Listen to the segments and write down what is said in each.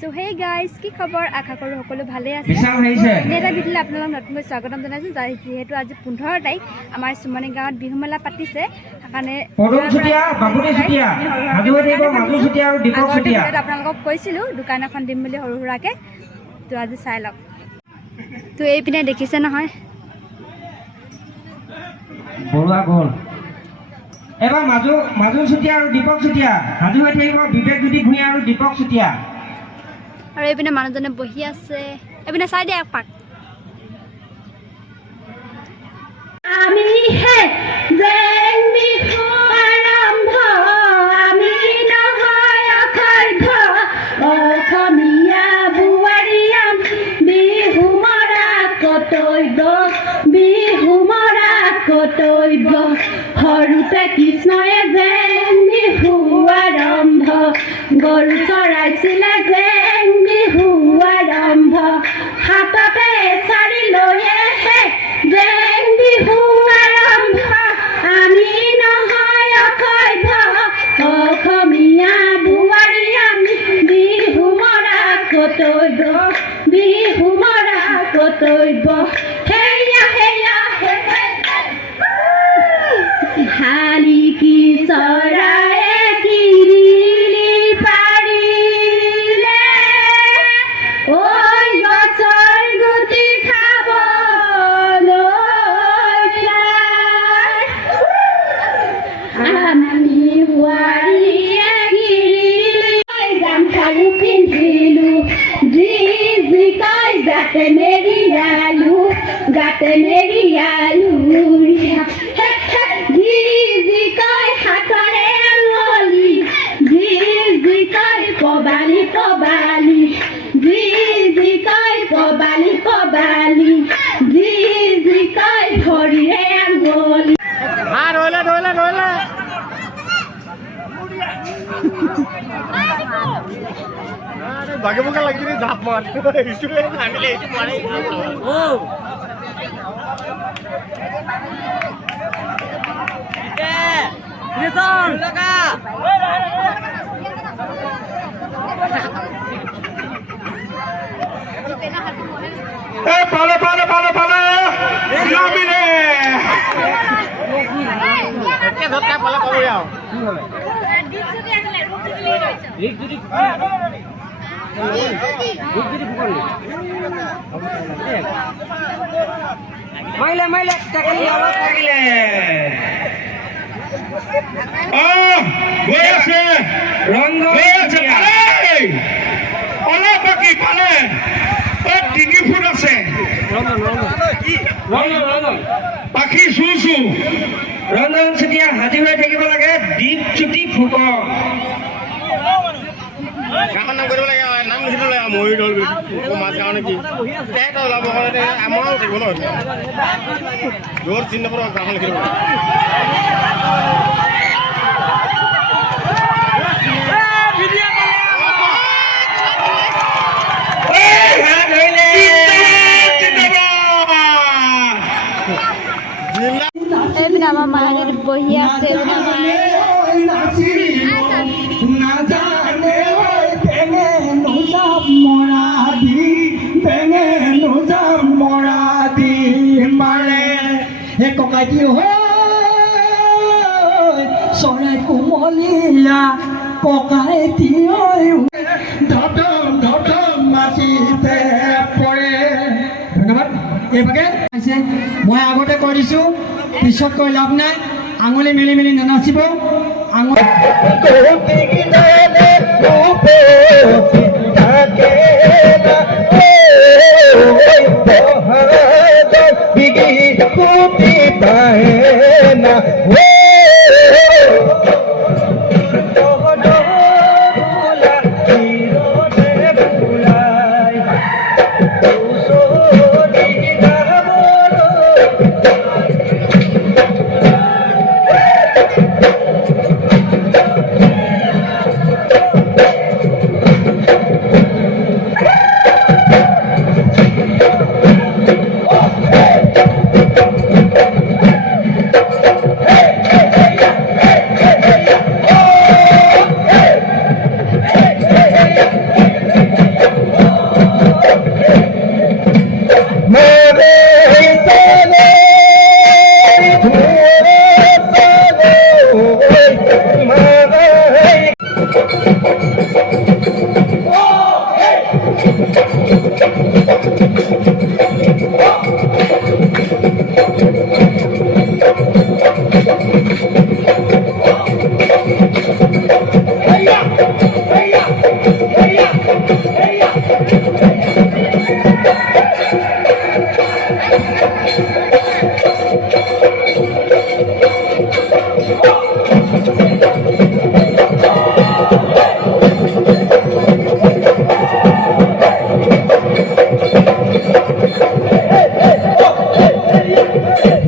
So hey guys কি খবৰ আশা কৰো সকলো ভালে আছে এটা ভিডিঅ'লৈ আপোনালোকক নতুনকৈ স্বাগতম জনাইছোঁ যিহেতু আজি 15 তাৰিখ আমাৰ সুমনি গাঁৱত বিহু মেলা পাতিছে সেইকাৰণে আপোনালোকক কৈছিলোঁ দোকান এখন দিম বুলি সৰু সুৰাকৈ তো আজি চাই লওক তো এইপিনে দেখিছে নহয় বৰুৱা গ'ল এবাৰ মাজু চুতীয়া আৰু দীপক চুতীয়া সাজু হৈ থাকিব বিবেক জ্যোতি ভূঞা আৰু দীপক চুতীয়া আৰু এইপিনে মানুহজনে বহি আছে এইপিনে চাই দিয়া পাক আমি হে যেন বিহু আৰম্ভ আমি নহয় অখাদ্য অসমীয়া বোৱাৰীয়াম বিহু মৰা কৰ্তব্য সৰুতে কৃষ্ণয়ে যেন বিহু আৰম্ভ গৰু চৰাইছিলে যেন বিহু আৰম্ভ হাততে এচাৰি লৈয়ে যেন বিহু আৰম্ভ আমি নহয় অসভ্য অসমীয়া বোৱাৰী আমি বিহু মৰা কৰ্তব্য হালি কি চৰায়ে কিৰিলি পাৰিলে ঐ গছৰ গুটি খাবলৈ আমি বোৱাৰীয়ে কিৰিলি গামখাৰু পিন্ধিলো যি কয় গাতে মেৰিয়ালো যি কয় হাতৰে আঙুলি যি কয় কবালি যি কয় কবালি যি কয় ভৰিৰে আঙুলি ভাগে ভাগে লাগি ঝাপ মার মাইলে টাকিলে গৈ আছে ৰংগ অলপ বাকী পালে 3 ফুট আছে পাখি চুচু ৰঞ্জন চুতীয়া হাজিৰ হৈ থাকিব লাগে দীপ জ্যোতি ফুকন গাঁৱৰ নাম কৰিব লাগে নাম লিখিব লাগে ময়ূৰ দল মাছ গাঁও নেকি ওলাব আমাৰো থাকিব ন জোৰ চিহ্ন পৰা গাঁওখন লিখিব এইপিনে আমাৰ মাহঁতে বহি আছে ককাইটি চৰাই কোমলীয়া ককাইটি ধম মাটিতে পৰে ধন্যবাদ এইভাগে মই আগতে কৈ দিছোঁ পিছত কৈ লাভ নাই আঙুলি মেলি নানাচিব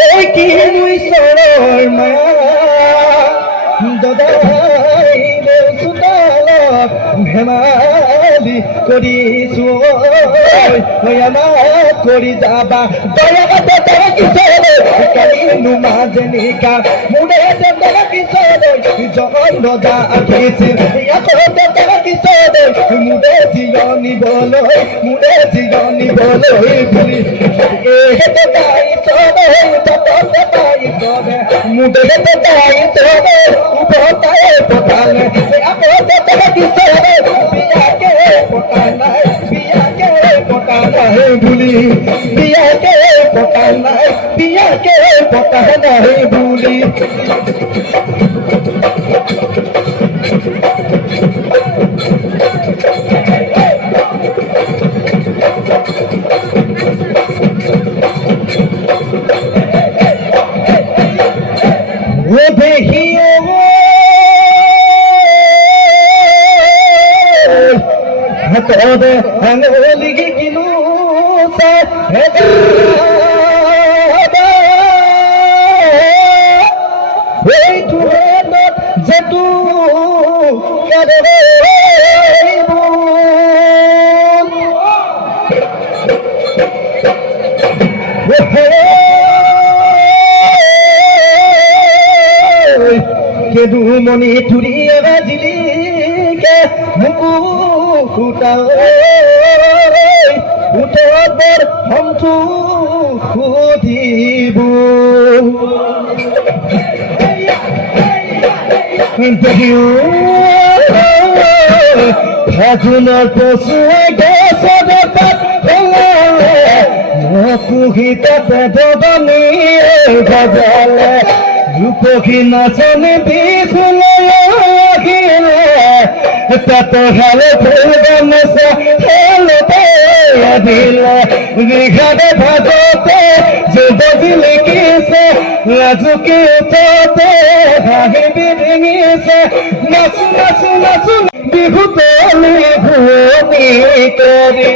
ওই কি মুই সরর মায়া দদাই সুতালত ভেমালি কৰিছো ঐ আমাৰ কৰি যাবা দয়া দয়া কিশোৰে কালি নুমা যেনিকা মুৰে দয়া কিশোৰে জগন ৰজা আখিছিল ইয়াত দয়া কিশোৰে মুৰে জিয়নিবলৈ বুলি এই দয়াই চৰে দয়াই চৰে মুৰে দয়াই চৰে উভতাই পতালে আপো দয়া কিশোৰে বিয়াকে পতা নাই বুলি বিয়াকে পতা নাই বুলি ও দেখিও হাতরে আঙুলি কিনু যেটু কেদু মনি তুরিয়ে বাজিলিকে মুকু খুটাও উঠর হমথু খুদিব দেখিও ফাগুনৰ পচুৱা গছৰ পাত কুহিতাতে দবনি গজালে রূপহী নাচনি বিহুলে তাত হালে ফুল গামোচা হেলতে দিলে দীঘাতে ভাজতে যুৱতী লিখিছে ৰাজুকি উঠতে হাঁহি বিৰিঙিছে নাচো নাচো নাচো বিহু তলি ভুৱনি কৰি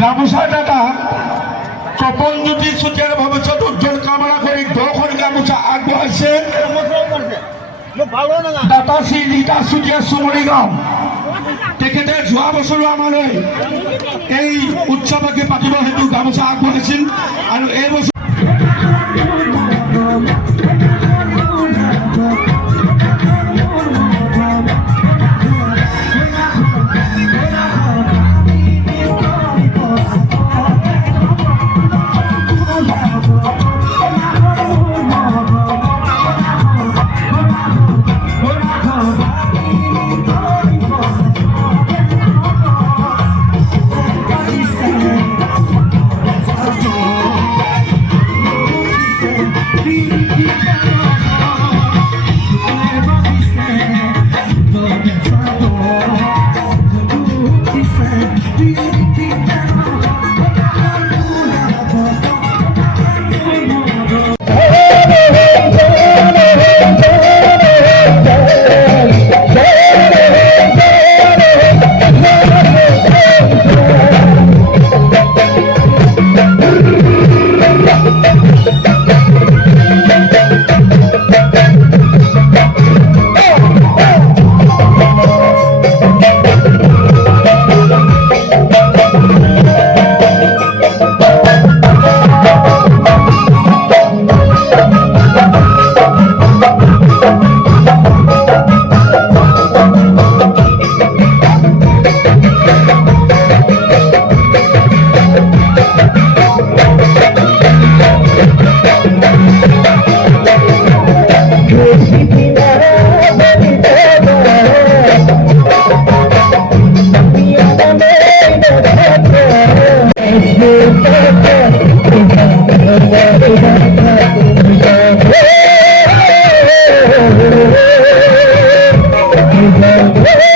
গামোচা দাদা তপনজ্যোতি চুতীয়াৰ ভৱিষ্যত উজ্জ্বল কামনা কৰি 10খন গামোচা আগবঢ়াইছে দাতা শ্ৰী ৰীতা চুতীয়া চুমৰিগাঁও। তেখেতে যোৱা বছৰো আমালৈ এই উৎসৱকে পাতিব হেতু গামোচা আগবঢ়াইছিল আৰু এই বছৰ আহিছে